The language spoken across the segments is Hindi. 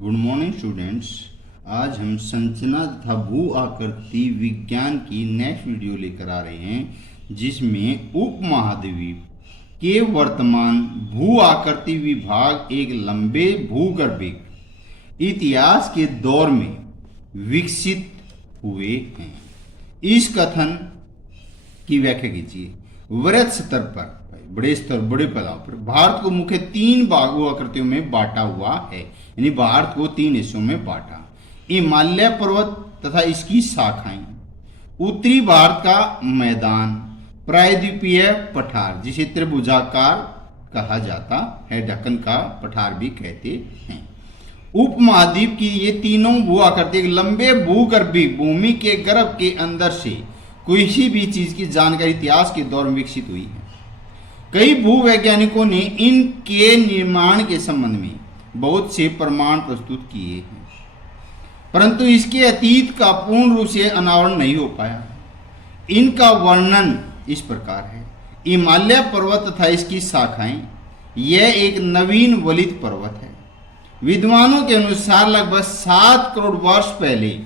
Good morning students. आज हम संरचना तथा भू आकृति विज्ञान की नेक्स्ट वीडियो लेकर आ रहे हैं, जिसमें उपमहाद्वीप के वर्तमान भू आकृति विभाग एक लंबे भूगर्भिक इतिहास के दौर में विकसित हुए हैं। इस कथन की व्याख्या कीजिए। वृहत स्तर पर, बड़े स्तर, बड़े फैलाव पर भारत को मुख्य 3 भागों आकृतियों में बांटा हुआ है। यानी भारत को 3 हिस्सों में बांटा। हिमालय पर्वत तथा इसकी शाखाएं, उत्तरी भारत का मैदान, प्रायद्वीपीय पठार जिसे त्रिभुजाकार कहा जाता है, ढक्कन का पठार भी कहते हैं। उपमहाद्वीप की ये तीनों भू आकृति एक लंबे भूगर्भिक भूमि के गर्भ के अंदर से किसी भी चीज की जानकारी इतिहास के दौर में विकसित हुई है। कई भूवैज्ञानिकों ने इनके निर्माण के संबंध में बहुत से प्रमाण प्रस्तुत किए हैं, परंतु इसके अतीत का पूर्ण रूप से अनावरण नहीं हो पाया। इनका वर्णन इस प्रकार है। हिमालय पर्वत तथा इसकी शाखाएं, यह एक नवीन वलित पर्वत है। विद्वानों के अनुसार लगभग 7 करोड़ वर्ष पहले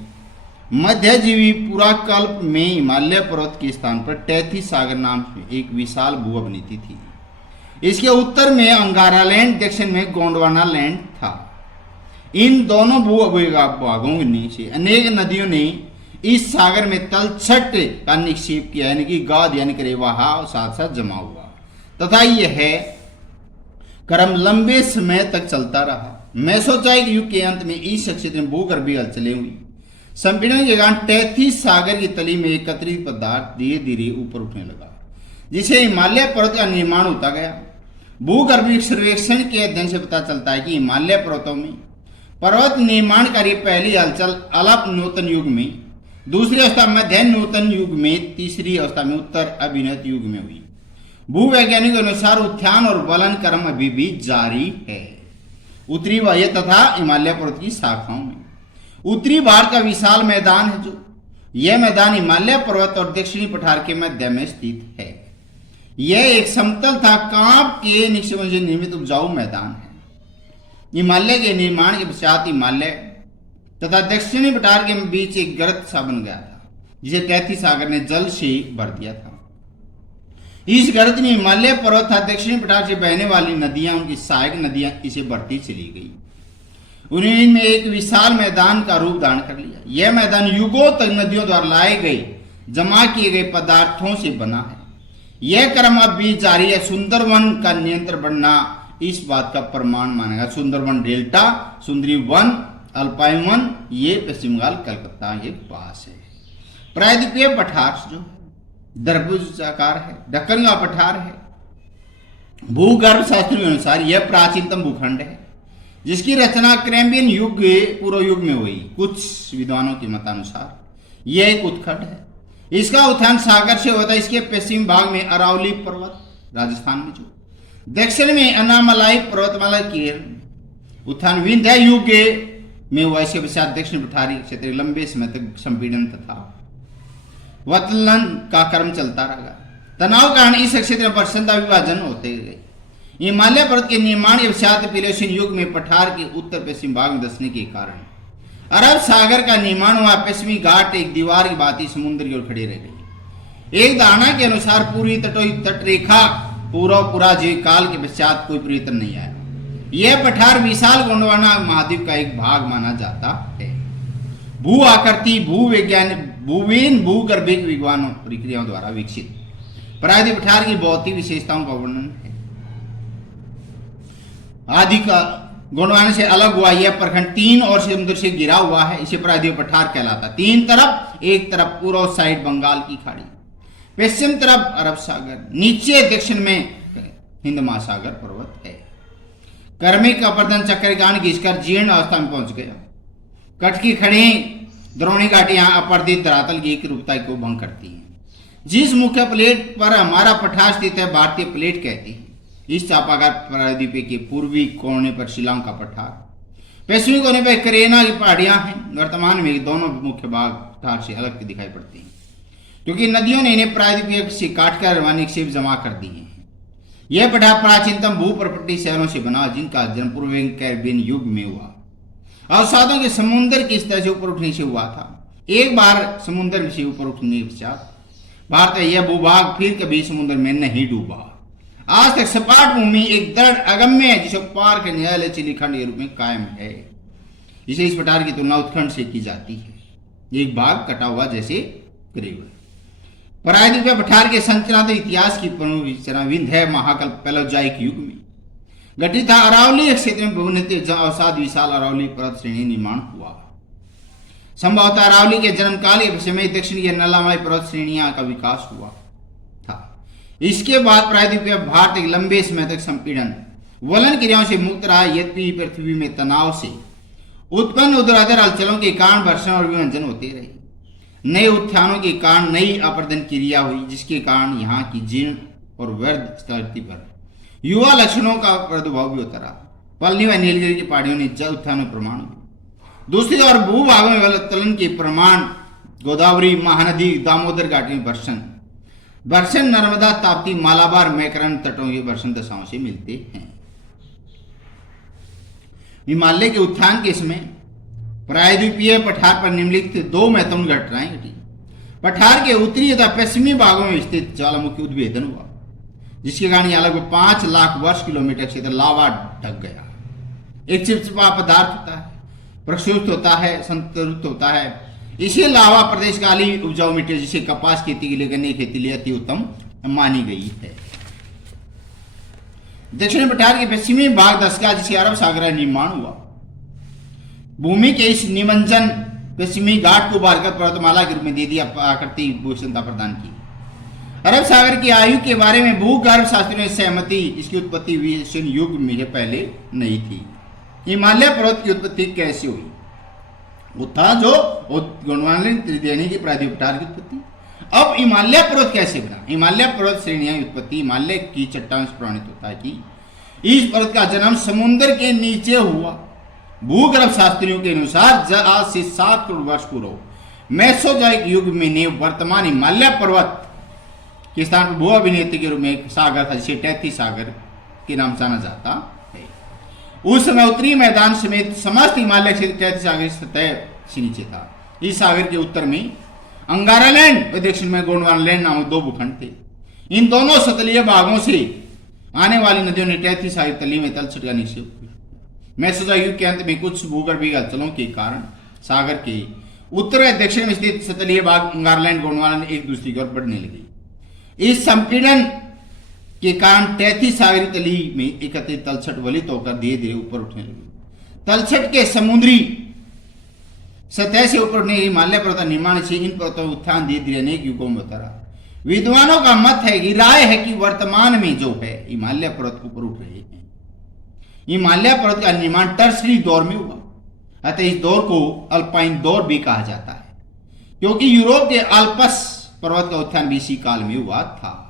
मध्यजीवी पुराकल्प में हिमालय पर्वत के स्थान पर टैथी सागर नाम से एक विशाल भू अवनीति थी। इसके उत्तर में अंगारा लैंड, दक्षिण में गोंडवाना लैंड था। इन दोनों भू भागों से अनेक नदियों ने इस सागर में तलछट का निक्षेप किया, यानी कि गाद यानी रेवाहा साथ साथ जमा हुआ, तथा यह क्रम लंबे समय तक चलता रहा। मेसोजोइक युग के अंत में इस क्षेत्र में भूगर्भीय हलचलें हुई। संपीड़न के कारण टैथी सागर की तली में एकत्रित पदार्थ धीरे धीरे ऊपर उठने लगा, जिसे हिमालय पर्वत का निर्माण होता गया। भूगर्भिक सर्वेक्षण के अध्ययन से पता चलता है कि हिमालय पर्वतों में पर्वत निर्माण कार्य पहली हलचल अल्प नूतन युग में, दूसरी अवस्था मध्य नूतन युग में, तीसरी अवस्था में उत्तर अभिनव युग में हुई। भूवैज्ञानिकों के अनुसार उत्थान और वलन क्रम अभी भी जारी है। उत्तरी वायु तथा हिमालय पर्वत की शाखाओं में उत्तरी भारत का विशाल मैदान है, जो यह मैदान हिमालय पर्वत और दक्षिणी पठार के मध्य में स्थित है। यह एक समतल था कांप के निक्षेपों से निर्मित उपजाऊ मैदान है। हिमालय के निर्माण के पश्चात हिमालय तथा दक्षिणी पठार के बीच एक गर्त सा बन गया था, जिसे टैथी सागर ने जल से भर दिया था। इस गर्त में हिमालय पर्वत तथा दक्षिणी पठार से बहने वाली नदियां, उनकी सहायक नदियां इसे भरती चली गई। उन्होंने एक विशाल मैदान का रूप धारण कर लिया। यह मैदान युगों तक नदियों द्वारा लाए गए जमा किए गए पदार्थों से बना है। यह क्रम अब भी जारी है। सुंदरवन का नियंत्रण बढ़ना इस बात का प्रमाण मानेगा। सुंदरवन डेल्टा, सुंदरी वन, अल्पाइन वन, ये पश्चिम बंगाल कलकत्ता के पास है। प्रायद्वीपीय पठार जो त्रिभुजाकार है, ढक्कन का पठार है। भूगर्भ शास्त्रियों के अनुसार यह प्राचीनतम भूखंड है, जिसकी रचना कैम्ब्रियन युग पूर्व युग में हुई। कुछ विद्वानों के मतानुसार यह एक उत्खंड है। इसका उत्थान सागर से होता है। इसके पश्चिम भाग में अरावली पर्वत, राजस्थान में, जो दक्षिण में अनामलाई पर्वतमाला की उत्थान विंध्य युग में हुआ। इसके पश्चात दक्षिण पठारी क्षेत्र लंबे समय तक संपीड़न तथा वतलन का क्रम चलता रहा। तनाव के कारण इस क्षेत्र में प्रसन्नता विभाजन होते गए। हिमालय पर्वत के निर्माण के पश्चात प्लेस्टोसीन युग में पठार के उत्तर पश्चिम भाग में धंसने के कारण अरब सागर का निर्माण हुआ। पश्चिमी घाट एक दीवार की भांति समुद्र की ओर खड़े रह गए। एक धारणा के अनुसार पूरी तटरेखा पूरा जीव काल के पश्चात कोई परिवर्तन नहीं आया। यह पठार विशाल गोंडवाना महाद्वीप का एक भाग माना जाता है। भू आकृति भूगर्भिक विज्ञान प्रक्रियाओं द्वारा विकसित प्रायद्वीप पठार की भौतिक विशेषताओं का वर्णन है। आदि का गोंडवाना से अलग हुआ यह प्रखंड 3 और समुद्र से घिरा हुआ है। इसे प्रायद्वीप पठार कहलाता। 3 तरफ, एक तरफ पूर्व साइड बंगाल की खाड़ी, पश्चिम तरफ अरब सागर, नीचे दक्षिण में हिंद महासागर पर्वत है। क्रमिक अपर्दन चक्र कारण घिसकर जीर्ण अवस्था में पहुंच गया। कट की खड़ी द्रोणी घाटियां अपर्दित धरातल की एक रूपता को भंग करती हैं। जिस मुख्य प्लेट पर हमारा पठार स्थित है, भारतीय प्लेट कहते हैं। इस चापागार प्रायद्वीप के पूर्वी कोने पर शिलांग का पठार, पश्चिमी कोने पर करेना की पहाड़ियां हैं। वर्तमान में दोनों मुख्य भाग पठार से अलग दिखाई पड़ते हैं, क्योंकि नदियों ने इन्हें प्रायद्वीप से काटकर निक्षेप जमा कर दिए हैं। यह पठार प्राचीनतम भू प्रॉपर्टी शहरों से बना, जिनका जन्म पूर्व कैरिबियन युग में हुआ। अवसादों के समुद्र की स्तर से ऊपर उठने से हुआ था। एक बार समुद्र से ऊपर उठने के पश्चात भारत का यह भूभाग फिर कभी समुद्र में नहीं डूबा। आज तक सपाट भूमि एक दृढ़ अगम्य है जिसे पार करने न्यायालय चिलीखंड के रूप में कायम है। इसे इस पठार की तुलना उत्खंड से की जाती है, एक भाग कटा हुआ जैसे करीब। प्रायद्वीपीय पठार के संरचनात्मक इतिहास की पुनर्विचार विंध्य महाकल्प पैलोजाइक युग में गठित था। अरावली क्षेत्र में बहुनित्य अवसाद विशाल अरावली पर्वत श्रेणी निर्माण हुआ। संभवतः अरावली के जन्म काल के समय दक्षिण की नलामय पर्वत श्रेणियां का विकास हुआ था। इसके बाद प्रायद्वीपीय भारत एक लंबे समय तक संपीड़न वलन क्रियाओं से मुक्त रहा। यद्यपि पृथ्वी में तनाव से उत्पन्न ऊर्ध्वाधर हलचलों के कारण वर्षण और विभंजन होते रहे। नए उत्थानों के कारण नई अपर्दन क्रिया हुई, जिसके कारण यहाँ की जीर्ण और व्यर्थ धरती पर युवा लक्षणों का प्रादुर्भाव भी होता रहा। पलनी व नीलगिरी की पहाड़ियों ने जल उत्थान में प्रमाण हुए। दूसरी ओर भूभागों में वलतलन के प्रमाण गोदावरी महानदी दामोदर घाटी में वर्षण नर्मदा ताप्ती मालाबार मैकरन तटों के वर्षण दशाओं से मिलते हैं। हिमालय के उत्थान के समय प्रायद्वीपीय पठार पर निम्नलिखित दो महत्वपूर्ण घटनाएं घटी। पठार के उत्तरी तथा पश्चिमी भागों में स्थित ज्वालामुखी उद्भेदन हुआ, जिसके कारण यहां लगभग 5 लाख वर्ष किलोमीटर क्षेत्र लावा ढक गया। एक चिपचिपा पदार्थ होता है, प्रक्षुब्ध होता है, संतृप्त होता है। इसे लावा प्रदेश काली उपजाऊ मिट्टी जिसे कपास खेती के लिए गन्ने खेती के लिए अति उत्तम मानी गई है। दक्षिणी पठार के पश्चिमी भाग दशका जिसे अरब सागर निर्माण हुआ। भूमि के इस निमंजन पश्चिमी घाट को बारकर पर्वतमाला के रूप में दे दिया, प्राकृतिक भूषणता प्रदान की। अरब सागर की आयु के बारे में भूगर्भ शास्त्रियों ने सहमति, इसकी उत्पत्ति विषण युग में पहले नहीं थी। हिमालय पर्वत की उत्पत्ति कैसे हुई? वो था जो गोंडवाना त्रिवेणी की प्रायद्वीपीय पठार की उत्पत्ति। अब हिमालय पर्वत कैसे बना? हिमालय पर्वत श्रेणियां उत्पत्ति हिमालय की चट्टान से प्रमाणित होता है कि इस पर्वत का जन्म समुद्र के नीचे हुआ। भूगर्भ शास्त्रियों के अनुसार आज से 7 करोड़ वर्ष पूर्व मेसोजोइक युग में वर्तमान हिमालय पर्वत के स्थान पर भू अभिनेत्री के रूप में एक सागर था जिसे टैथी सागर के नाम जाना जाता है। उस समय उत्तरी मैदान समेत समस्त हिमालय क्षेत्र टैथी सागर सतह से नीचे था। इस सागर के उत्तर में अंगारालैंड और दक्षिण में गोंडवानालैंड नामक 2 भूखंड थे। इन दोनों सतलीय भागों से आने वाली नदियों ने टैथी सागर तली में तलछट का निक्षेप किया। मेसोजोइक युग के अंत में कुछ भूगर्भीय हलचलों के कारण सागर के उत्तर व दक्षिण में स्थित सतलीय भाग अंगारालैंड गोंडवाना एक दूसरे की ओर बढ़ने लगे। इस संपीड़न के कारण टैथी सागरी तली में एकत्रित तलछट वलित होकर धीरे धीरे ऊपर उठने लगी। तलछट के समुद्री सतह से ऊपर उठने हिमालय पर्वत निर्माण से इन पर्वतों उत्थान धीरे धीरे अनेक युगों में होता रहा। विद्वानों का मत है कि राय है कि वर्तमान में जो है हिमालय पर्वत ऊपर उठ रहे हैं। हिमालय पर्वत का निर्माण टर्सरी दौर में हुआ, अतः इस दौर को अल्पाइन दौर भी कहा जाता है, क्योंकि यूरोप के अल्पस पर्वत का उत्थान भी इसी काल में हुआ था।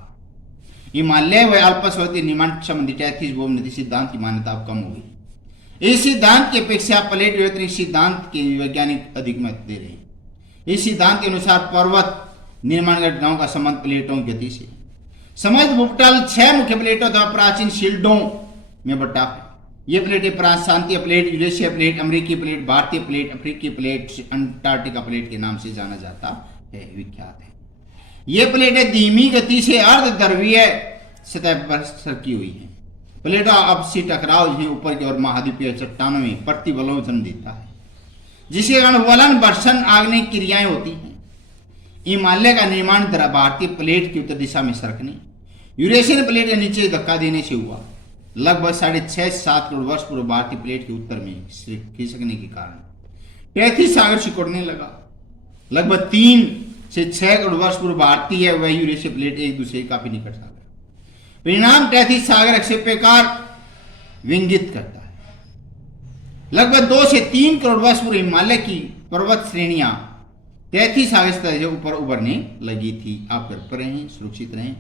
हिमालय व अल्पस पर्वत के निर्माण संबंधी टैथीज भूमि सिद्धांत की मान्यता अब कम हो गई। इस सिद्धांत की अपेक्षा प्लेट विवर्तनिक सिद्धांत के वैज्ञानिक अधिक महत्व दे रहे हैं। इस सिद्धांत के अनुसार पर्वत निर्माण घटनाओं का संबंध प्लेटों की गति से। समस्त भूपटल 6 मुख्य प्लेटों तथा प्राचीन शील्डों में बटा है। ये प्लेटें प्रांतीय प्लेट, यूरेशिया प्लेट, अमेरिकी प्लेट, भारतीय प्लेट, अफ्रीकी प्लेट, अंटार्कटिका प्लेट के नाम से जाना जाता है, विख्यात है। ये प्लेटें धीमी गति से अर्धध्रुवीय सतह पर सरकी हुई हैं। प्लेटों आपसी टकराव जिन्हें ऊपर की ओर महाद्वीपीय चट्टानों में प्रतिबलों जन्म देता है, जिसके कारण वलन वर्षण आग्नेय क्रियाएं होती हैं। हिमालय का निर्माण भारतीय प्लेट की उत्तर दिशा में सरकने, यूरेशियन प्लेट के नीचे धक्का देने से हुआ। लगभग 6.5-7 करोड़ वर्ष पूर्व भारतीय प्लेट के उत्तर में खिसकने के कारण टैथी सागर सिकुड़ने लगा। लगभग 3 से 6 करोड़ वर्ष पूर्व भारतीय व यूरेशिया प्लेट एक दूसरे के काफी निकट आ गए। परिणाम टैथी सागर अक्षेपाकार विंगित करता है। लगभग 2 से 3 करोड़ वर्ष पूर्व हिमालय की पर्वत श्रेणियां टैथी सागर से ऊपर उभरने लगी थी। आप घर पर रहें, सुरक्षित रहें।